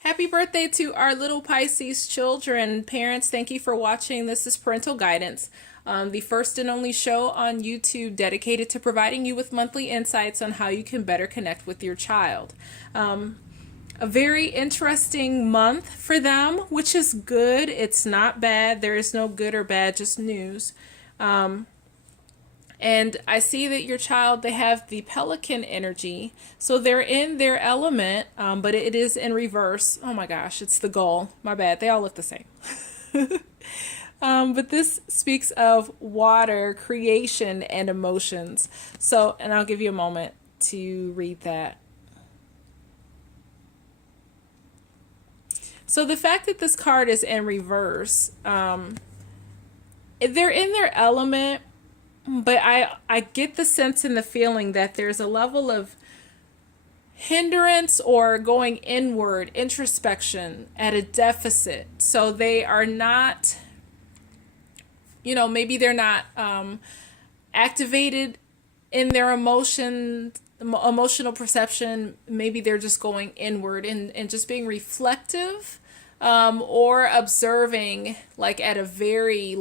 Happy birthday to our little Pisces children. Parents, thank you for watching. This is Parental Guidance, the first and only show on YouTube dedicated to providing you with monthly insights on how you can better connect with your child. A very interesting month for them, which is good. It's not bad. There is no good or bad, just news. And I see that your child, they have the pelican energy. So they're in their element, but it is in reverse. Oh my gosh, it's the goal. My bad. They all look the same. But this speaks of water, creation, and emotions. So, and I'll give you a moment to read that. So the fact that this card is in reverse, they're in their element, but I get the sense and the feeling that there's a level of hindrance or going inward, introspection at a deficit. So they are not, maybe they're not activated in their emotional perception. Maybe they're just going inward and just being reflective, or observing, like at a very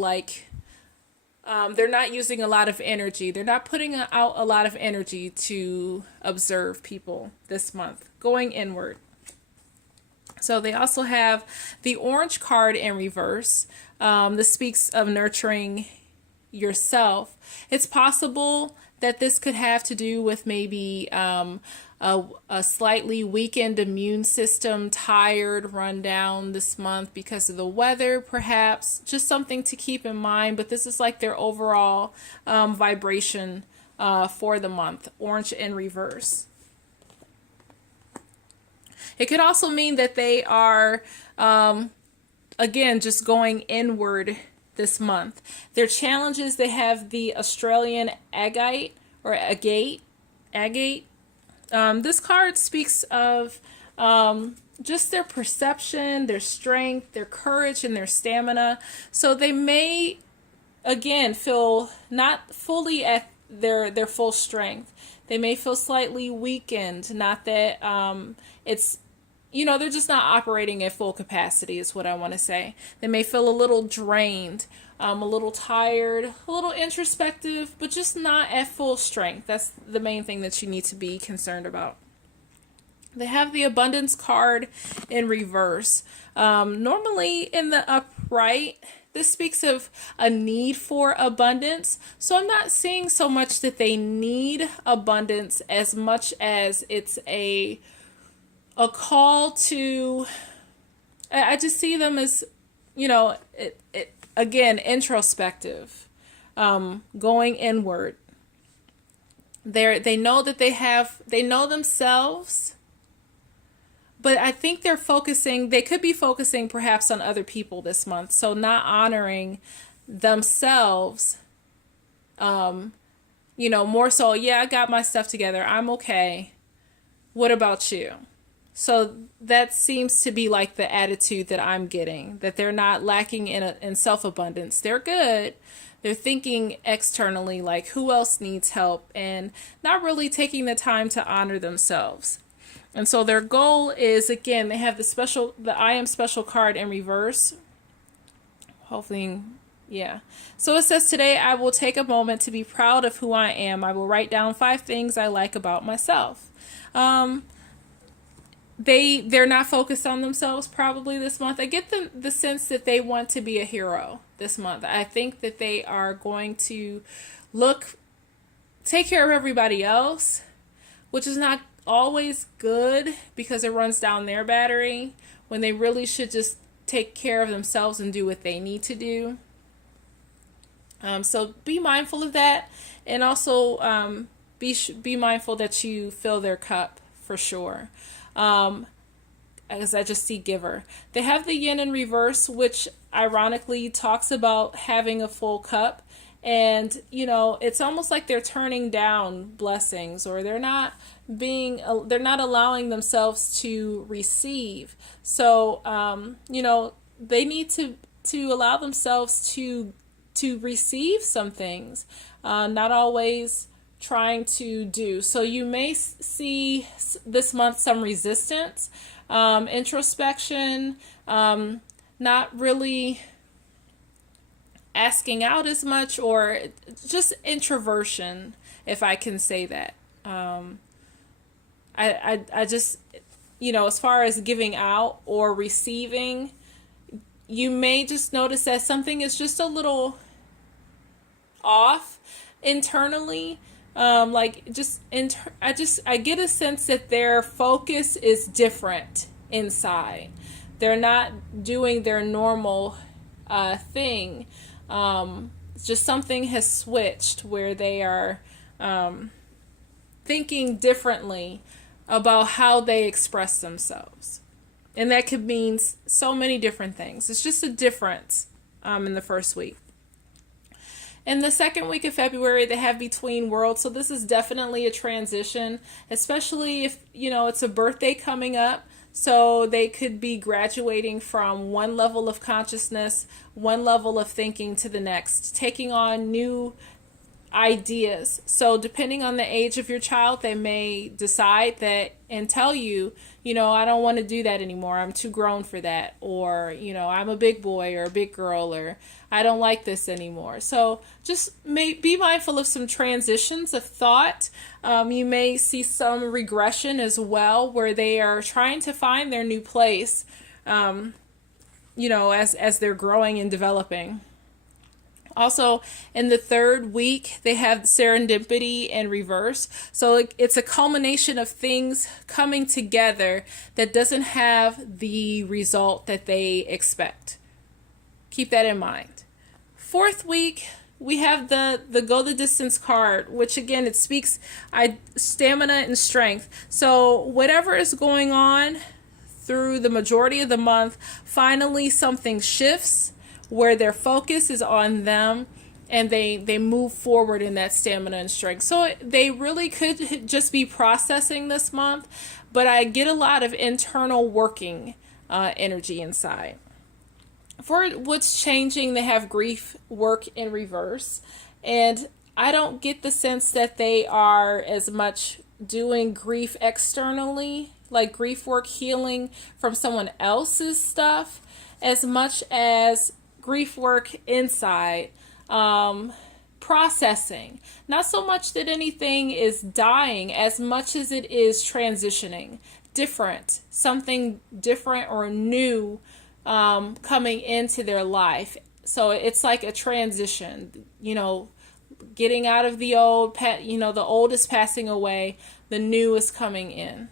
they're not using a lot of energy. They're not putting out a lot of energy to observe people this month, going inward. So they also have the orange card in reverse. This speaks of nurturing yourself. It's possible that this could have to do with maybe a slightly weakened immune system, tired, run down this month because of the weather, perhaps. Just something to keep in mind, but this is like their overall vibration for the month. Orange in reverse. It could also mean that they are, again, just going inward this month. Their challenges, they have the Australian agate or agate. This card speaks of just their perception, their strength, their courage, and their stamina. So they may, again, feel not fully at their full strength. They may feel slightly weakened. Not that it's, they're just not operating at full capacity is what I want to say. They may feel a little drained, a little tired, a little introspective, but just not at full strength. That's the main thing that you need to be concerned about. They have the abundance card in reverse. Normally in the upright, this speaks of a need for abundance. So I'm not seeing so much that they need abundance as much as it's a call to, I just see them as, again, introspective, going inward. They know that they know themselves, but I think they could be focusing perhaps on other people this month. So not honoring themselves, more so, yeah, I got my stuff together. I'm okay. What about you? So that seems to be like the attitude that I'm getting, that they're not lacking in self-abundance. They're good. They're thinking externally, like who else needs help, and not really taking the time to honor themselves. And so their goal is, again, they have the I am special card in reverse. Hopefully, yeah. So it says, today I will take a moment to be proud of who I am. I will write down 5 things I like about myself. They're not focused on themselves probably this month. I get the sense that they want to be a hero this month. I think that they are going to take care of everybody else, which is not always good because it runs down their battery when they really should just take care of themselves and do what they need to do. So be mindful of that, and also be mindful that you fill their cup for sure. As I just see giver. They have the yin in reverse, which ironically talks about having a full cup. And, it's almost like they're turning down blessings, or they're not allowing themselves to receive. So, they need to allow themselves to receive some things, not always trying to do. So you may see this month some resistance, introspection, not really asking out as much, or just introversion, if I can say that. I just, as far as giving out or receiving, you may just notice that something is just a little off internally. I get a sense that their focus is different inside. They're not doing their normal thing. Just something has switched where they are thinking differently about how they express themselves. And that could mean so many different things. It's just a difference in the first week. In the second week of February, they have Between Worlds. So this is definitely a transition, especially if, it's a birthday coming up. So they could be graduating from one level of consciousness, one level of thinking to the next, taking on new ideas. So depending on the age of your child, they may decide that and tell you, I don't want to do that anymore. I'm too grown for that. Or, I'm a big boy or a big girl, or I don't like this anymore. So just be mindful of some transitions of thought. You may see some regression as well, where they are trying to find their new place, as they're growing and developing. Also, in the third week, they have serendipity and reverse. So it's a culmination of things coming together that doesn't have the result that they expect. Keep that in mind. Fourth week, we have the Go the Distance card, which again, it speaks stamina and strength. So whatever is going on through the majority of the month, finally something shifts where their focus is on them, and they move forward in that stamina and strength. So they really could just be processing this month, but I get a lot of internal working energy inside. For what's changing, they have grief work in reverse, and I don't get the sense that they are as much doing grief externally, like grief work healing from someone else's stuff, as much as grief work inside, processing. Not so much that anything is dying as much as it is transitioning, different, something different or new coming into their life. So it's like a transition, getting out of the old, the old is passing away, the new is coming in.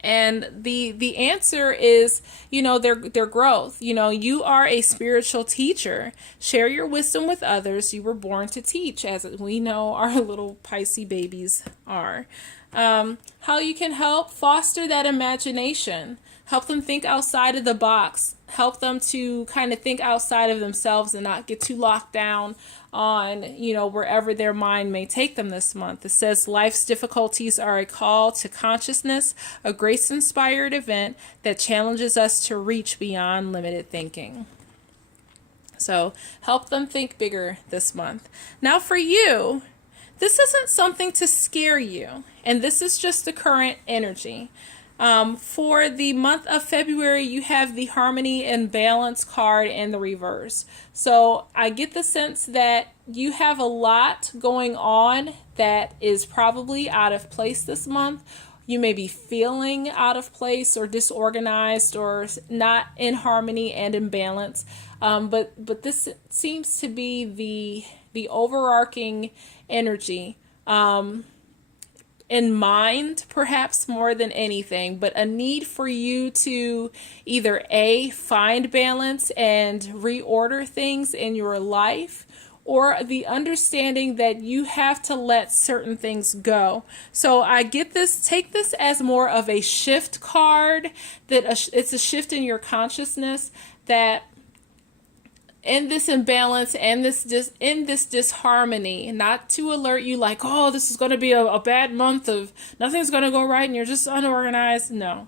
And the answer is, their growth. You are a spiritual teacher. Share your wisdom with others. You were born to teach, as we know our little Pisces babies are. How you can help foster that imagination. Help them think outside of the box. Help them to kind of think outside of themselves and not get too locked down on, wherever their mind may take them this month. It says life's difficulties are a call to consciousness, a grace-inspired event that challenges us to reach beyond limited thinking. So help them think bigger this month. Now for you, this isn't something to scare you, and this is just the current energy. For the month of February, you have the Harmony and Balance card in the reverse. So I get the sense that you have a lot going on that is probably out of place this month. You may be feeling out of place or disorganized or not in harmony and in balance. But this seems to be the overarching energy. In mind, perhaps more than anything, but a need for you to either A, find balance and reorder things in your life, or the understanding that you have to let certain things go. So I get this, take this as more of a shift card, that it's a shift in your consciousness, that in this imbalance and in this disharmony, not to alert you like, oh, this is going to be a bad month of nothing's going to go right and you're just unorganized. No.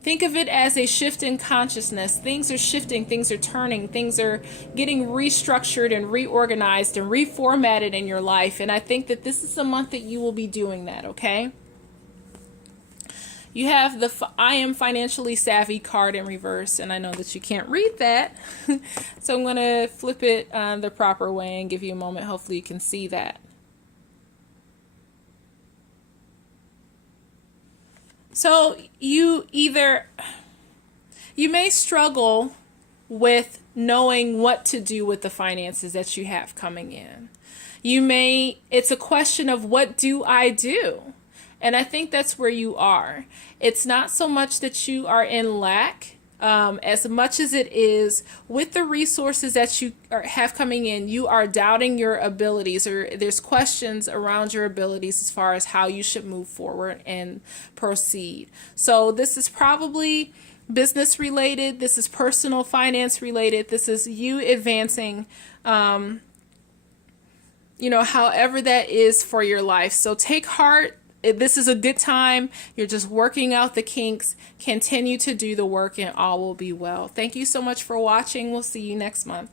Think of it as a shift in consciousness. Things are shifting, things are turning, things are getting restructured and reorganized and reformatted in your life. And I think that this is the month that you will be doing that, okay? You have the I am financially savvy card in reverse, and I know that you can't read that. So I'm going to flip it the proper way and give you a moment. Hopefully you can see that. So you may struggle with knowing what to do with the finances that you have coming in. It's a question of, what do I do? And I think that's where you are. It's not so much that you are in lack, as much as it is with the resources that you have coming in, you are doubting your abilities, or there's questions around your abilities as far as how you should move forward and proceed. So this is probably business related. This is personal finance related. This is you advancing, however that is for your life. So take heart. This is a good time. You're just working out the kinks. Continue to do the work and all will be well. Thank you so much for watching. We'll see you next month.